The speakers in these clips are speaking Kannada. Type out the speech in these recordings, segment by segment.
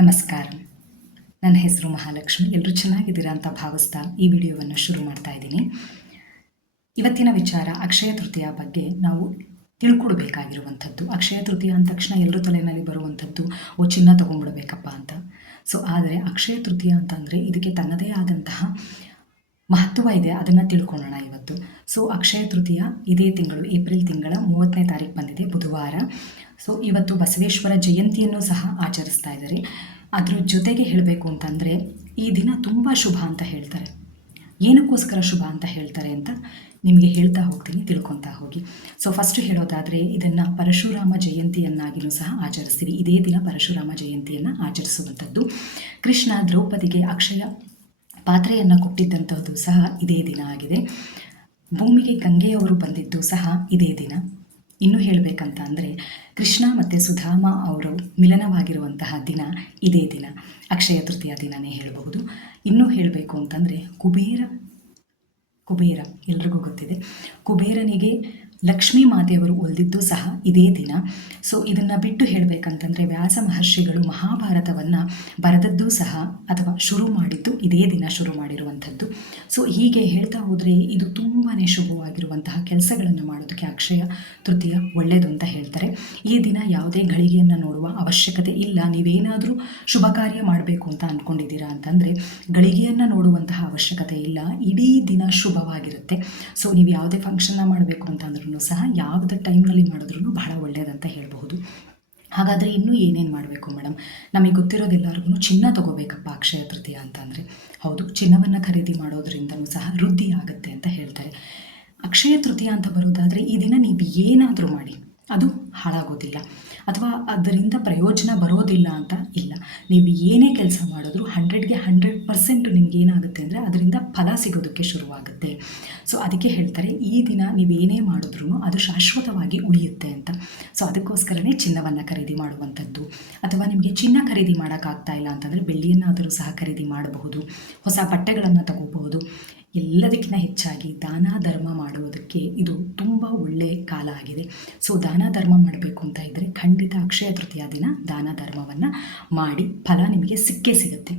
ನಮಸ್ಕಾರ. ನನ್ನ ಹೆಸರು ಮಹಾಲಕ್ಷ್ಮಿ. ಎಲ್ಲರೂ ಚೆನ್ನಾಗಿದ್ದೀರಾ ಅಂತ ಭಾವಿಸ್ತಾ ಈ ವಿಡಿಯೋವನ್ನು ಶುರು ಮಾಡ್ತಾ ಇದ್ದೀನಿ. ಇವತ್ತಿನ ವಿಚಾರ ಅಕ್ಷಯ ತೃತೀಯ ಬಗ್ಗೆ ನಾವು ತಿಳ್ಕೊಳ್ಬೇಕಾಗಿರುವಂಥದ್ದು. ಅಕ್ಷಯ ತೃತೀಯ ಅಂದ ತಕ್ಷಣ ಎಲ್ಲರ ತಲೆಯಲ್ಲಿ ಬರುವಂಥದ್ದು ಚಿನ್ನ ತೊಗೊಂಡ್ಬಿಡ್ಬೇಕಪ್ಪ ಅಂತ. ಆದರೆ ಅಕ್ಷಯ ತೃತೀಯ ಅಂತಂದರೆ ಇದಕ್ಕೆ ತನ್ನದೇ ಆದಂತಹ ಮಹತ್ವ ಇದೆ. ಅದನ್ನು ತಿಳ್ಕೊಳ್ಳೋಣ ಇವತ್ತು. ಅಕ್ಷಯ ತೃತೀಯ ಇದೇ ತಿಂಗಳು ಏಪ್ರಿಲ್ ತಿಂಗಳ 30ನೇ ತಾರೀಕು ಬಂದಿದೆ, ಬುಧವಾರ. ಇವತ್ತು ಬಸವೇಶ್ವರ ಜಯಂತಿಯನ್ನು ಸಹ ಆಚರಿಸ್ತಾ ಇದ್ದಾರೆ. ಅದ್ರ ಜೊತೆಗೆ ಹೇಳಬೇಕು ಅಂತಂದರೆ ಈ ದಿನ ತುಂಬ ಶುಭ ಅಂತ ಹೇಳ್ತಾರೆ. ಏನಕ್ಕೋಸ್ಕರ ಶುಭ ಅಂತ ಹೇಳ್ತಾರೆ ಅಂತ ನಿಮಗೆ ಹೇಳ್ತಾ ಹೋಗ್ತೀನಿ, ತಿಳ್ಕೊತಾ ಹೋಗಿ. ಫಸ್ಟು ಹೇಳೋದಾದರೆ ಇದನ್ನು ಪರಶುರಾಮ ಜಯಂತಿಯನ್ನಾಗಿಯೂ ಸಹ ಆಚರಿಸ್ತೀವಿ. ಇದೇ ದಿನ ಪರಶುರಾಮ ಜಯಂತಿಯನ್ನು ಆಚರಿಸುವಂಥದ್ದು. ಕೃಷ್ಣ ದ್ರೌಪದಿಗೆ ಅಕ್ಷಯ ಪಾತ್ರೆಯನ್ನು ಕೊಟ್ಟಿದ್ದಂಥದ್ದು ಸಹ ಇದೇ ದಿನ ಆಗಿದೆ. ಭೂಮಿಗೆ ಗಂಗೆಯವರು ಬಂದಿದ್ದು ಸಹ ಇದೇ ದಿನ. ಇನ್ನೂ ಹೇಳಬೇಕಂತ ಅಂದರೆ ಕೃಷ್ಣ ಮತ್ತು ಸುಧಾಮ ಅವರು ಮಿಲನವಾಗಿರುವಂತಹ ದಿನ ಇದೇ ದಿನ, ಅಕ್ಷಯ ತೃತೀಯ ದಿನವೇ ಹೇಳಬಹುದು. ಇನ್ನೂ ಹೇಳಬೇಕು ಅಂತಂದರೆ ಕುಬೇರ ಎಲ್ರಿಗೂ ಗೊತ್ತಿದೆ. ಕುಬೇರನಿಗೆ ಲಕ್ಷ್ಮೀ ಮಾತೆಯವರು ಒಲಿದಿದ್ದು ಸಹ ಇದೇ ದಿನ. ಇದನ್ನು ಬಿಟ್ಟು ಹೇಳಬೇಕಂತಂದರೆ ವ್ಯಾಸ ಮಹರ್ಷಿಗಳು ಮಹಾಭಾರತವನ್ನು ಬರೆದದ್ದು ಸಹ ಅಥವಾ ಶುರು ಮಾಡಿದ್ದು ಇದೇ ದಿನ, ಶುರು ಮಾಡಿರುವಂಥದ್ದು. ಹೀಗೆ ಹೇಳ್ತಾ ಹೋದರೆ ಇದು ತುಂಬಾ ಶುಭವಾಗಿರುವಂತಹ ಕೆಲಸಗಳನ್ನು ಮಾಡೋದಕ್ಕೆ ಅಕ್ಷಯ ತೃತೀಯ ಒಳ್ಳೆಯದು ಅಂತ ಹೇಳ್ತಾರೆ. ಈ ದಿನ ಯಾವುದೇ ಗಳಿಗೆಯನ್ನು ನೋಡುವ ಅವಶ್ಯಕತೆ ಇಲ್ಲ. ನೀವೇನಾದರೂ ಶುಭ ಕಾರ್ಯ ಮಾಡಬೇಕು ಅಂತ ಅಂದ್ಕೊಂಡಿದ್ದೀರಾ ಅಂತಂದರೆ ಗಳಿಗೆಯನ್ನು ನೋಡುವಂತಹ ಅವಶ್ಯಕತೆ ಇಲ್ಲ. ಇಡೀ ದಿನ ಶುಭವಾಗಿರುತ್ತೆ. ನೀವು ಯಾವುದೇ ಫಂಕ್ಷನ್ನ ಮಾಡಬೇಕು ಅಂತಂದ್ರೂ ಸಹ ಯಾವುದೇ ಟೈಮ್ನಲ್ಲಿ ಮಾಡಿದ್ರೂ ಬಹಳ ಒಳ್ಳೆಯದಂತ ಹೇಳಬಹುದು. ಹಾಗಾದರೆ ಇನ್ನೂ ಏನೇನು ಮಾಡಬೇಕು ಮೇಡಮ್? ನಮಗೆ ಗೊತ್ತಿರೋದೆಲ್ಲರಿಗೂ ಚಿನ್ನ ತಗೋಬೇಕಪ್ಪ ಅಕ್ಷಯ ತೃತೀಯ ಅಂತಂದರೆ. ಹೌದು, ಚಿನ್ನವನ್ನು ಖರೀದಿ ಮಾಡೋದ್ರಿಂದಲೂ ಸಹ ವೃದ್ಧಿ ಆಗುತ್ತೆ ಅಂತ ಹೇಳ್ತಾರೆ. ಅಕ್ಷಯ ತೃತೀಯ ಅಂತ ಬರೋದಾದರೆ ಈ ದಿನ ನೀವು ಏನಾದರೂ ಮಾಡಿ ಅದು ಹಾಳಾಗೋದಿಲ್ಲ ಅಥವಾ ಅದರಿಂದ ಪ್ರಯೋಜನ ಬರೋದಿಲ್ಲ ಅಂತ ಇಲ್ಲ. ನೀವು ಏನೇ ಕೆಲಸ ಮಾಡಿದ್ರೂ 100ಗೆ 100% ನಿಮ್ಗೆ ಏನಾಗುತ್ತೆ ಅಂದರೆ ಅದರಿಂದ ಫಲ ಸಿಗೋದಕ್ಕೆ ಶುರುವಾಗುತ್ತೆ. ಅದಕ್ಕೆ ಹೇಳ್ತಾರೆ ಈ ದಿನ ನೀವೇನೇ ಮಾಡಿದ್ರೂ ಅದು ಶಾಶ್ವತವಾಗಿ ಉಳಿಯುತ್ತೆ ಅಂತ. ಅದಕ್ಕೋಸ್ಕರನೇ ಚಿನ್ನವನ್ನು ಖರೀದಿ ಮಾಡುವಂಥದ್ದು. ಅಥವಾ ನಿಮಗೆ ಚಿನ್ನ ಖರೀದಿ ಮಾಡೋಕ್ಕಾಗ್ತಾ ಇಲ್ಲ ಅಂತಂದರೆ ಬೆಳ್ಳಿಯನ್ನಾದರೂ ಸಹ ಖರೀದಿ ಮಾಡಬಹುದು. ಹೊಸ ಬಟ್ಟೆಗಳನ್ನು ತಗೋಬಹುದು. ಎಲ್ಲದಕ್ಕಿಂತ ಹೆಚ್ಚಾಗಿ ದಾನ ಧರ್ಮ ಮಾಡುವುದಕ್ಕೆ ಇದು ತುಂಬ ಒಳ್ಳೆಯ ಕಾಲ ಆಗಿದೆ. ದಾನ ಧರ್ಮ ಮಾಡಬೇಕು ಅಂತ ಇದ್ದರೆ ಖಂಡಿತ ಅಕ್ಷಯ ತೃತೀಯ ದಿನ ದಾನ ಧರ್ಮವನ್ನು ಮಾಡಿ ಫಲ ನಿಮಗೆ ಸಿಕ್ಕೇ ಸಿಗುತ್ತೆ.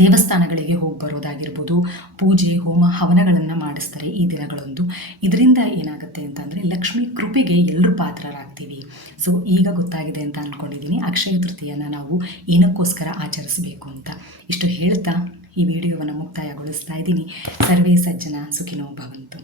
ದೇವಸ್ಥಾನಗಳಿಗೆ ಹೋಗಿ ಬರೋದಾಗಿರ್ಬೋದು, ಪೂಜೆ ಹೋಮ ಹವನಗಳನ್ನು ಮಾಡಿಸ್ತಾರೆ ಈ ದಿನಗಳೊಂದು. ಇದರಿಂದ ಏನಾಗುತ್ತೆ ಅಂತಂದರೆ ಲಕ್ಷ್ಮೀ ಕೃಪೆಗೆ ಎಲ್ಲರೂ ಪಾತ್ರರಾಗ್ತೀವಿ. ಈಗ ಗೊತ್ತಾಗಿದೆ ಅಂತ ಅಂದ್ಕೊಂಡಿದ್ದೀನಿ ಅಕ್ಷಯ ತೃತೀಯನ ನಾವು ಏನಕ್ಕೋಸ್ಕರ ಆಚರಿಸಬೇಕು ಅಂತ. ಇಷ್ಟು ಹೇಳ್ತಾ ಈ ವಿಡಿಯೋವನ್ನು ಮುಕ್ತಾಯಗೊಳಿಸ್ತಾ ಇದ್ದೀನಿ. ಸರ್ವೇ ಸಜ್ಜನ ಸುಖಿನೋ ಭವಂತು.